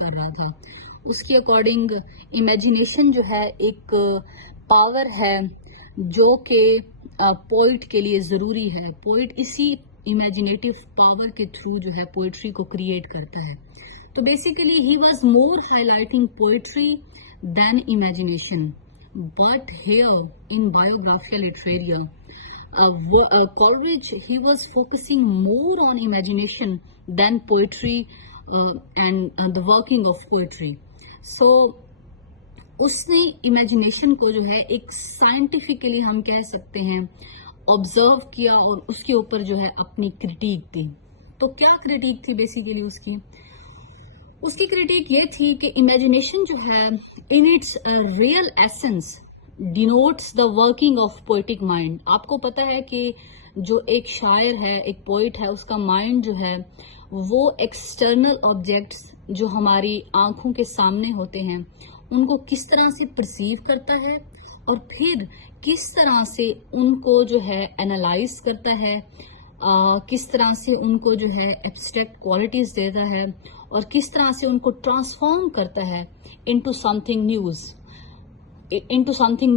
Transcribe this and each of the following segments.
कर रहा था। उसके अकॉर्डिंग इमेजिनेशन जो है एक पावर है जो कि पोइट के लिए ज़रूरी है। पोइट इसी इमेजिनेटिव पावर के थ्रू जो है पोइट्री को क्रिएट करता है। तो basically he was more highlighting poetry than imagination, but here in biographical literaria Coleridge, he was focusing more on imagination than poetry and the working of poetry. So उसने imagination को जो है एक scientifically हम कह सकते हैं ऑब्जर्व किया और उसके ऊपर जो है अपनी क्रिटिक दी। तो क्या क्रिटिक थी बेसिकली उसकी क्रिटिक ये थी कि इमेजिनेशन जो है in its real essence denotes the working of poetic mind. आपको पता है कि जो एक शायर है, एक पोइट है, उसका माइंड जो है वो एक्सटर्नल ऑब्जेक्ट्स जो हमारी आंखों के सामने होते हैं उनको किस तरह से परसीव करता है और फिर किस तरह से उनको जो है एनालाइज करता है, किस तरह से उनको जो है एब्स्ट्रैक्ट क्वालिटीज देता है और किस तरह से उनको ट्रांसफॉर्म करता है into something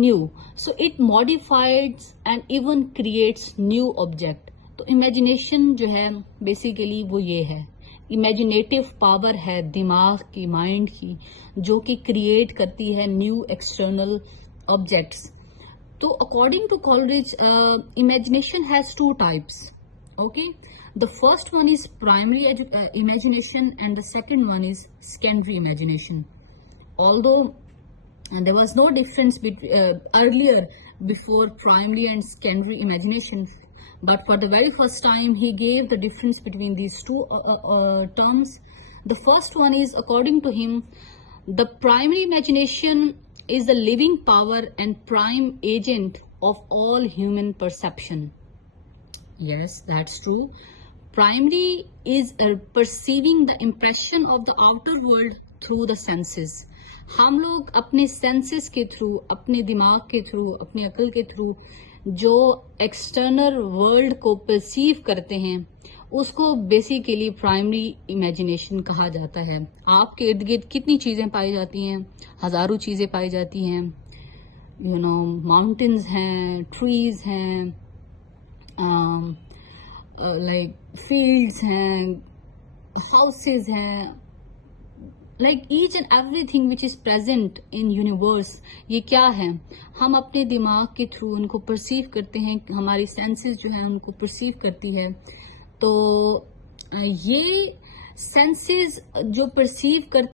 new. So it modifies and even creates new object. तो imagination जो है बेसिकली वो ये है, इमेजिनेटिव पावर है दिमाग की, माइंड की, जो कि क्रिएट करती है न्यू एक्सटर्नल ऑब्जेक्ट्स। तो according to Coleridge imagination has two types. Okay, the first one is primary imagination and the second one is secondary imagination. Although there was no difference earlier before primary and secondary imagination, but for the very first time he gave the difference between these two terms. The first one is, according to him, the primary imagination is the living power and prime agent of all human perception. Yes, that's true. Primary is perceiving the impression of the outer world through the senses. हम लोग अपने senses के through, अपने दिमाग के through, अपनी अकल के थ्रू जो एक्सटर्नल वर्ल्ड को परसीव करते हैं उसको बेसिकली प्राइमरी इमेजिनेशन कहा जाता है। आपके इर्द गिर्द कितनी चीजें पाई जाती हैं? हजारों चीजें पाई जाती हैं। माउंटेन्स हैं, ट्रीज हैं, लाइक फील्ड्स हैं, हाउसेज हैं, like each and everything which is present in universe. ये क्या है? हम अपने दिमाग के थ्रू उनको परसीव करते हैं, हमारी सेंसेस जो है उनको परसीव करती है। तो ये सेंसेस जो परसीव करती